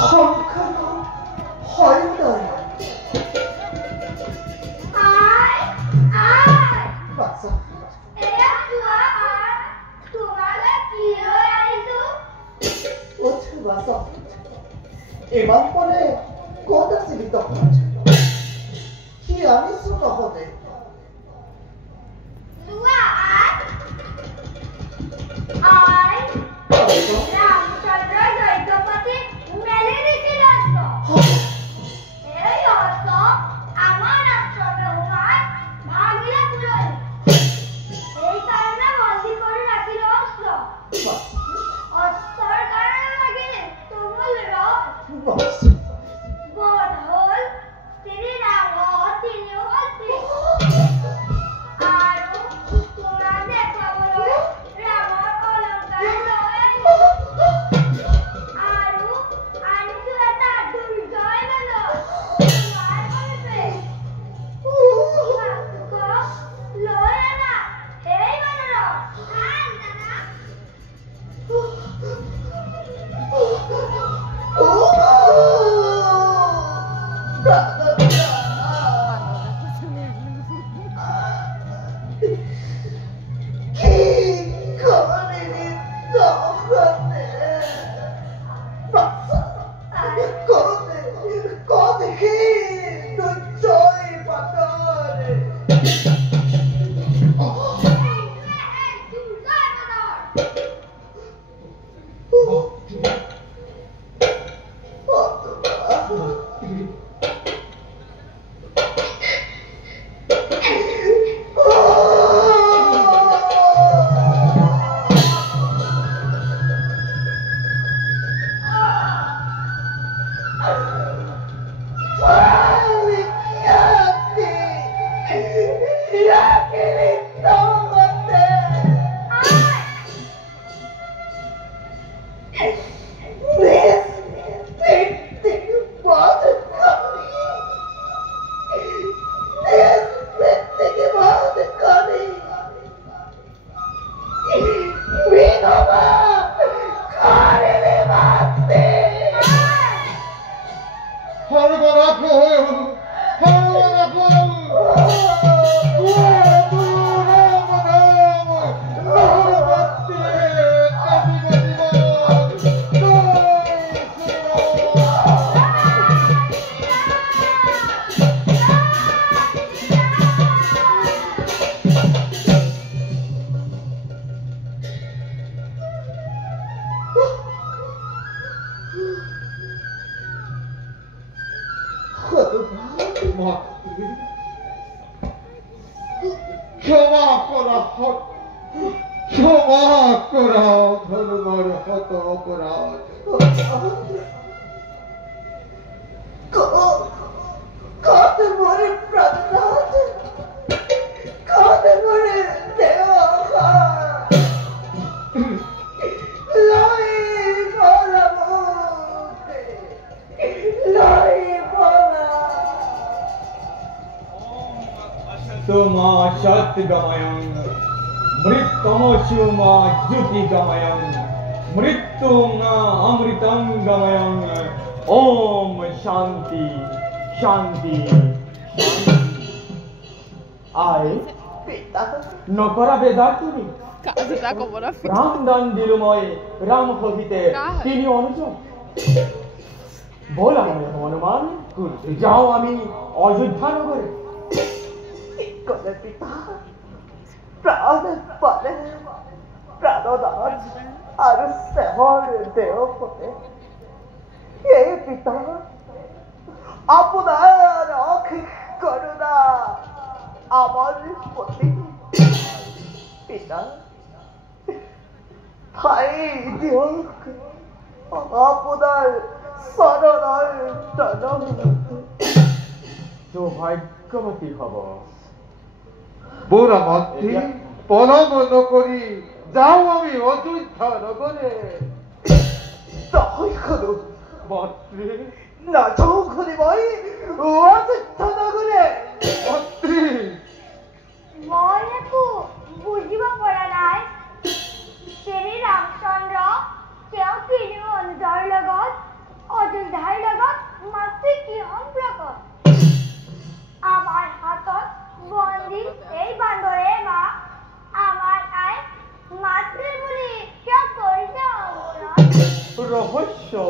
সংখ্যানো হয় নাই বাচ্চা ওঠে বাচ্চা ইমান পরে ক'ত আছিলি তখন কি আনিছো তহঁতে নকরা বেদার তুমি রাম দান দিল মই রাম হহিতে তিনি অনুযোগ বলা মনে হনুমান যাও আমি অযোধ্যা নগরে পিতা প্রাণ পালে প্রাণদান আর সেহর দেহ পথে হে পিতা আপনার অখিক করুণা আমার প্রতি পিতা ঠাই দিয়ক আপনার শরণার চরণ সৌভাগ্যবতী হব বুড়া মন্ত্রী পলম নকরি যাও আমি অযোধ্যা নগরে তাই করুন মন্ত্রী না চৌখুরি বই অযোধ্যা নগরে মন্ত্রী মই একো বুঝিব পৰা নাই শ্ৰী ৰামচন্দ্ৰ তেওঁ তিনি অনুজৰ লগত অযোধ্যা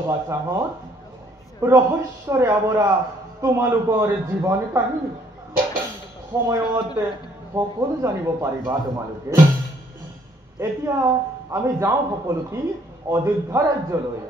বাচাহঁত ৰহস্যৰে আৱৰা তোমালোকৰ জীৱন কাহিনী সময়ত সকলো জানিব পাৰিবা তোমালোকে এতিয়া আমি যাওঁ সকলোকে অযোধ্যা ৰাজ্যলৈ